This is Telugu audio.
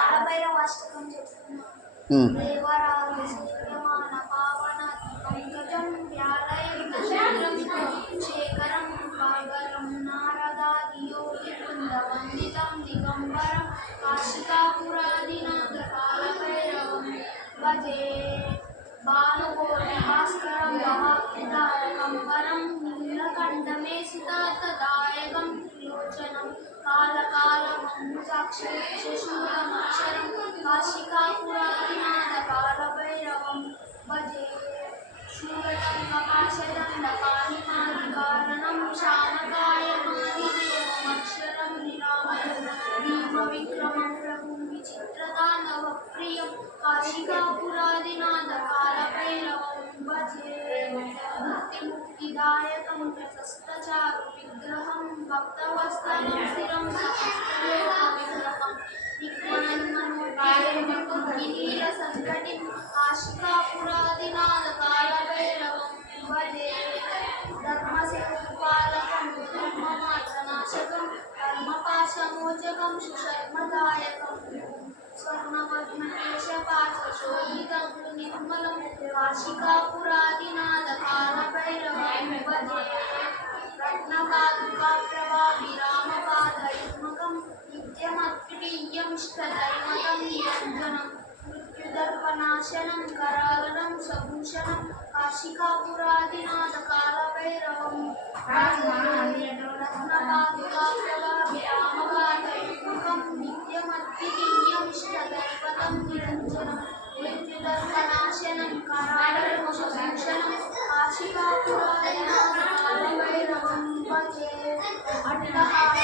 కాలభైరవాష్టకం చెప్తున్నాను. దేవరాజ సూర్యమాన పావన పంకజం వ్యాలయం శేఖరం పాగరం నారదాది యోగి బృంద వందితం దిగంబరం కాశికాపురాదినాథ కాలభైరవం భజే బాలకోటి భాస్కరం భవాబ్దితారకం వరం నీలకంఠమే సుతాతదాయకం త్రిలోచనం కాలకాలమక్షరం కాశికాపురాదినాథ కాలభైరవం భజే శూరతం కపాశదండపాణిమాది కారణం శానకాయమాదిదేవమక్షరం నిరామయం భీమ విక్రమం ప్రభుం విచిత్రదానవ ప్రియం కాశికాపురాదినాథ కాలభైరవం భజే ముక్తిదాయకం ప్రశస్తచారు విగ్రహం భక్తవత్సలం స్థిరం విగ్రహం నిక్మనన్మనోపీల సంకటిం కాశికాపురాదినాథ కాలభైరవం భజే ధర్మసేతుపాలకం ధర్మమార్గనాశకం ధర్మపాశమోచకం సుశర్మదాయకం స్వర్ణవర్ణకేశపాశోభితం నిర్మలం కాశికాపురాదినాథ కాలభైరవం భజే రత్నపాదుకా ప్రభావిరామపాదయుగ్మకం నిత్యమద్వితీయమిష్టదైవతం నిరంజనం మృత్యుదర్పనాశనం కరాళనం సభూషణం కాశికాపురాదినాథ కాలభైరవం రత్నపాదుకా ప్రభావిరామపాదయుగ్మకం నిత్యమద్వితీయమిష్టదైవతం నిరంజనం మృత్యుదర్పనాశనం కరాళనం సభూషణం కాశికాపురాదినాథ కాలభైరవం భజే అట్టహాస